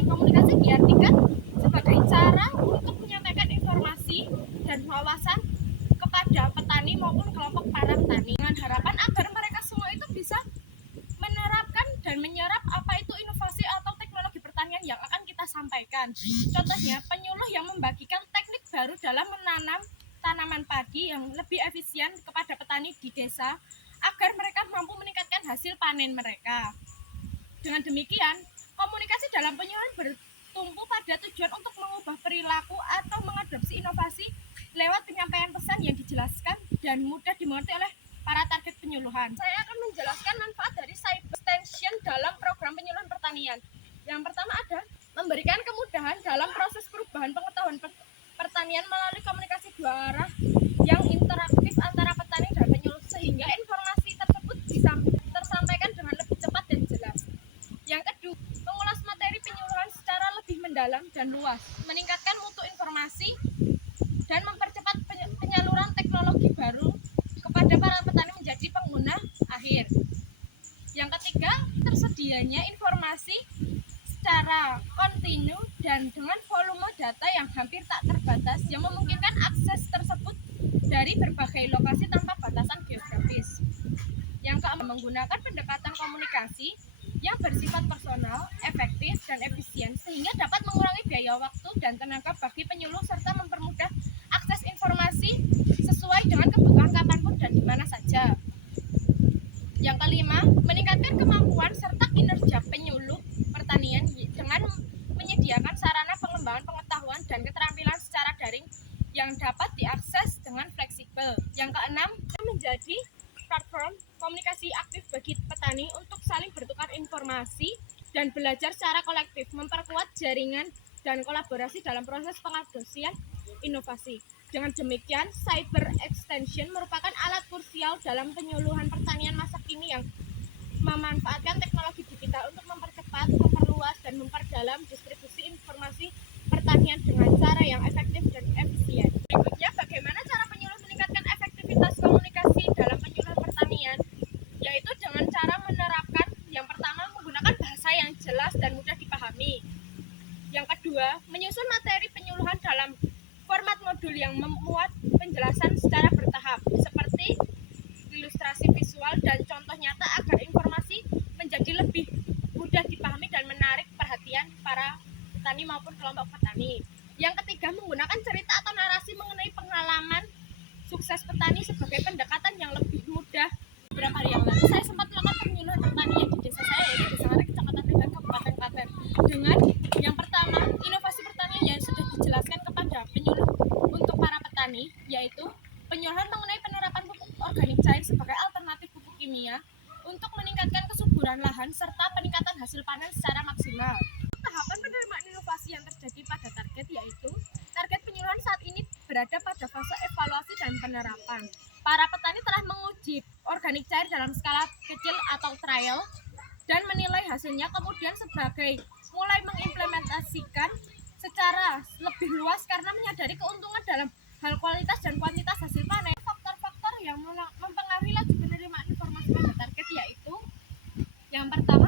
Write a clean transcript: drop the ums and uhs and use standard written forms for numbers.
pertanian. Komunikasi diartikan sebagai cara untuk menyampaikan informasi dan wawasan kepada petani maupun kelompok para petani dengan harapan agar mereka semua itu bisa menerapkan dan menyerap apa itu inovasi atau teknologi pertanian yang akan kita sampaikan. Contohnya, penyuluh yang membagikan teknik baru dalam menanam tanaman padi yang lebih efisien kepada petani di desa agar mereka mampu meningkatkan hasil panen mereka. Dengan demikian, komunikasi dalam penyuluhan bertumpu pada tujuan untuk mengubah perilaku atau mengadopsi inovasi lewat penyampaian pesan yang dijelaskan dan mudah dimengerti oleh para target penyuluhan. Saya akan menjelaskan manfaat dari cyber extension dalam program penyuluhan pertanian. Yang pertama ada memberikan kemudahan dalam proses perubahan pengetahuan pertanian melalui komunikasi dua arah yang interaktif antara petani dan penyuluh sehingga informasi tersebut bisa tersampaikan dengan lebih cepat dan jelas. Yang kedua, mengulas materi penyuluhan secara lebih mendalam dan luas, meningkatkan mutu informasi dan mempercepat penyaluran teknologi baru kepada para petani menjadi pengguna akhir. Yang ketiga, tersedianya informasi secara kontinu dan dengan volume data yang hampir tak terbatas yang memungkinkan akses tersebut dari berbagai lokasi tanpa batasan geografis. Yang keempat, menggunakan pendekatan komunikasi yang bersifat personal, efektif, dan efisien sehingga dapat mengurangi biaya waktu dan tenaga bagi penyuluh serta mempermudah akses informasi sesuai dengan kebutuhan kapanpun dan di mana saja. Yang kelima, meningkatkan kemampuan serta kinerja penyuluh pertanian dengan menyediakan sarana pengembangan pengetahuan dan keterampilan secara daring yang dapat diakses dengan fleksibel. Yang keenam, menjadi platform komunikasi aktif bagi petani untuk saling bertukar informasi dan belajar secara kolektif, memperkuat jaringan dan kolaborasi dalam proses pengadopsian inovasi. Dengan demikian, cyber extension merupakan alat krusial dalam penyuluhan pertanian masa kini yang memanfaatkan teknologi digital untuk mempercepat, memperluas, dan memperdalam distribusi informasi pertanian dengan cara yang efektif dan efisien. Berikutnya, bagaimana cara penyuluh meningkatkan efektivitas komunikasi dalam penyuluhan pertanian? Yaitu dengan cara menerapkan, yang pertama, menggunakan bahasa yang jelas dan mudah dipahami. Yang kedua, menyusun materi penyuluhan dalam format modul yang memuat penjelasan secara bertahap, seperti ilustrasi visual dan contoh nyata agar informasi menjadi lebih mudah dipahami dan menarik perhatian para petani maupun kelompok petani. Yang ketiga, menggunakan cerita atau narasi mengenai pengalaman sukses petani sebagai pendekatan yang lebih mudah. Beberapa hari yang lalu, saya sempat melakukan penyuluhan pertanian di desa saya, yaitu Desa Ngarik, Kecamatan Tegal, Kabupaten Klaten. Dengan yang pertama, inovasi pertanian yang sudah dijelaskan kepada penyuluh untuk para petani, yaitu penyuluhan mengenai penerapan pupuk organik cair sebagai alternatif pupuk kimia untuk meningkatkan kesuburan lahan serta peningkatan hasil panen secara maksimal. Tahapan penerimaan inovasi yang terjadi pada target yaitu target penyuluhan saat ini berada pada fase evaluasi dan penerapan. Para petani telah menguji organik cair dalam skala kecil atau trial dan menilai hasilnya, kemudian sebagai mulai mengimplementasikan secara lebih luas karena menyadari keuntungan dalam hal kualitas dan kuantitas hasil panen. Faktor-faktor yang mempengaruhi laju penerimaan informasi pada target yaitu yang pertama